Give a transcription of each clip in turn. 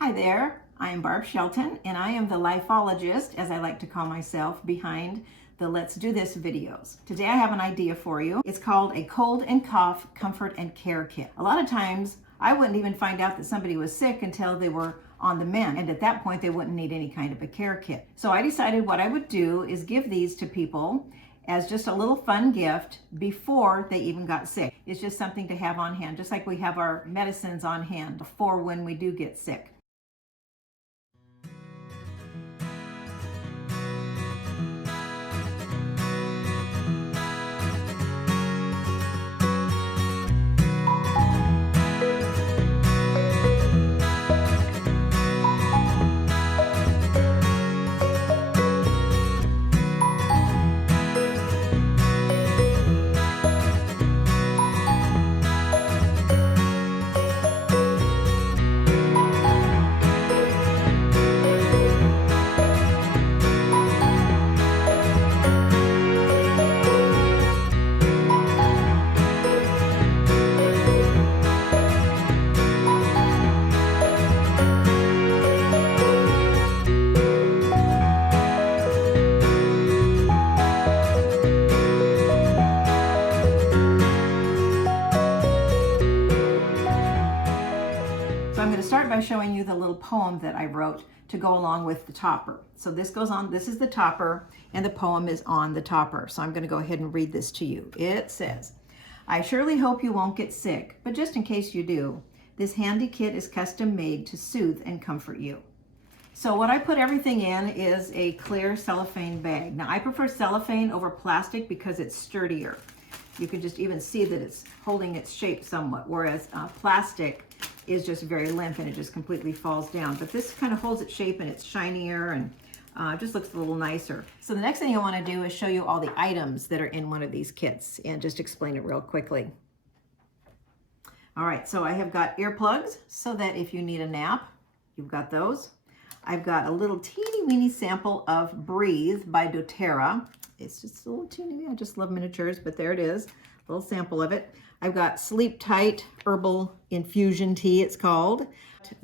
Hi there, I am Barb Shelton, and I am the lifologist, as I like to call myself, behind the Let's Do This videos. Today I have an idea for you. It's called a cold and cough comfort and care kit. A lot of times I wouldn't even find out that somebody was sick until they were on the mend, and at that point they wouldn't need any kind of a care kit. So I decided what I would do is give these to people as just a little fun gift before they even got sick. It's just something to have on hand, just like we have our medicines on hand for when we do get sick. So I'm going to start by showing you the little poem that I wrote to go along with the topper. So this goes on, this is the topper, and the poem is on the topper. So I'm going to go ahead and read this to you. It says, I surely hope you won't get sick, but just in case you do, this handy kit is custom made to soothe and comfort you. So what I put everything in is a clear cellophane bag. Now I prefer cellophane over plastic because it's sturdier. You can just even see that it's holding its shape somewhat, whereas plastic is just very limp and it just completely falls down. But this kind of holds its shape and it's shinier and just looks a little nicer. So the next thing I want to do is show you all the items that are in one of these kits and just explain it real quickly. All right, so I have got earplugs so that if you need a nap, you've got those. I've got a little teeny weeny sample of Breathe by doTERRA. It's just a little teeny, I just love miniatures, but there it is, a little sample of it. I've got Sleep Tight Herbal Infusion Tea, it's called.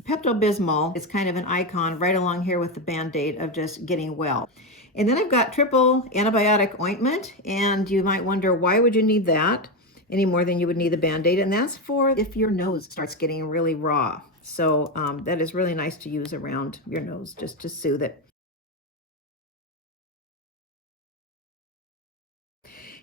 Pepto-Bismol is kind of an icon right along here with the Band-Aid of just getting well. And then I've got triple antibiotic ointment, and you might wonder, why would you need that any more than you would need the Band-Aid? And that's for if your nose starts getting really raw. So that is really nice to use around your nose just to soothe it.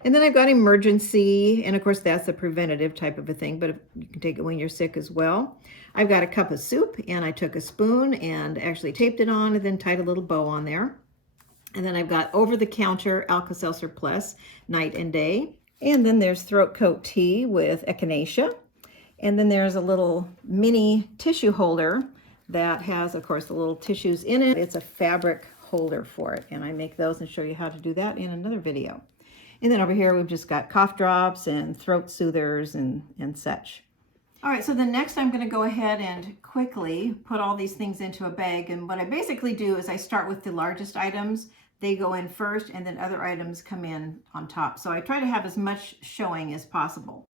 And then I've got Emergen-C, and of course that's a preventative type of a thing, but you can take it when you're sick as well. I've got a cup of soup, and I took a spoon and actually taped it on and then tied a little bow on there. And then I've got over-the-counter Alka-Seltzer Plus night and day. And then there's throat coat tea with Echinacea. And then there's a little mini tissue holder that has, of course, the little tissues in it. It's a fabric holder for it, and I make those and show you how to do that in another video. And then over here, we've just got cough drops and throat soothers and such. All right, so then next I'm gonna go ahead and quickly put all these things into a bag. And what I basically do is I start with the largest items. They go in first, and then other items come in on top. So I try to have as much showing as possible.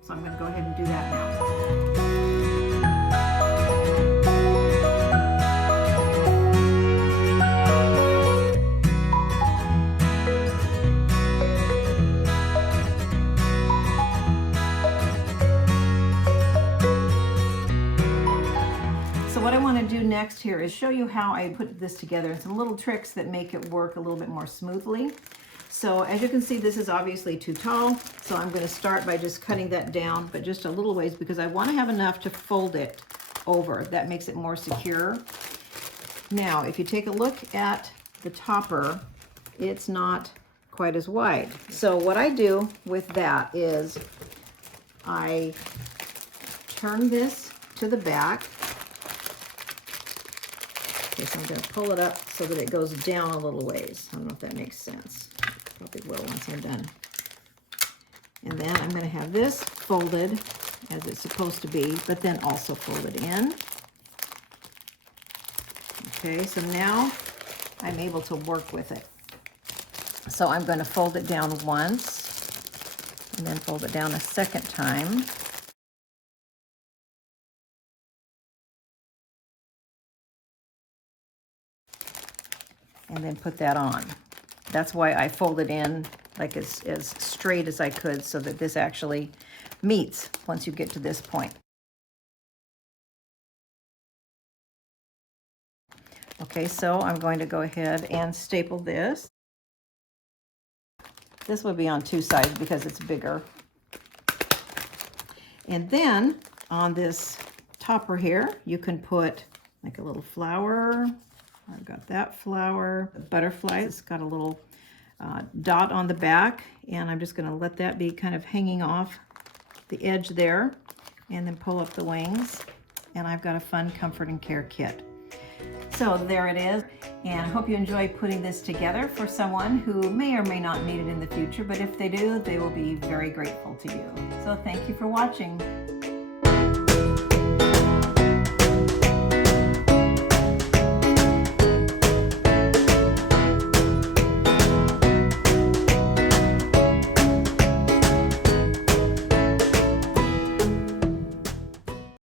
So I'm gonna go ahead and do that now. So what I want to do next here is show you how I put this together and some little tricks that make it work a little bit more smoothly. So as you can see, this is obviously too tall, so I'm going to start by just cutting that down, but just a little ways, because I want to have enough to fold it over. That makes it more secure. Now, if you take a look at the topper, it's not quite as wide. So what I do with that is I turn this to the back. Okay, so I'm going to pull it up so that it goes down a little ways. I don't know if that makes sense. Probably will once I'm done. And then I'm going to have this folded as it's supposed to be, but then also folded in. Okay, so now I'm able to work with it. So I'm going to fold it down once and then fold it down a second time. and then put that on. That's why I folded in like as straight as I could so that this actually meets once you get to this point. Okay, so I'm going to go ahead and staple this. This would be on two sides because it's bigger. And then on this topper here, you can put like a little flower. I've got that flower. The butterfly, it's got a little dot on the back, and I'm just going to let that be kind of hanging off the edge there, and then pull up the wings. And I've got a fun comfort and care kit. So there it is, and I hope you enjoy putting this together for someone who may or may not need it in the future, but if they do, they will be very grateful to you. So thank you for watching.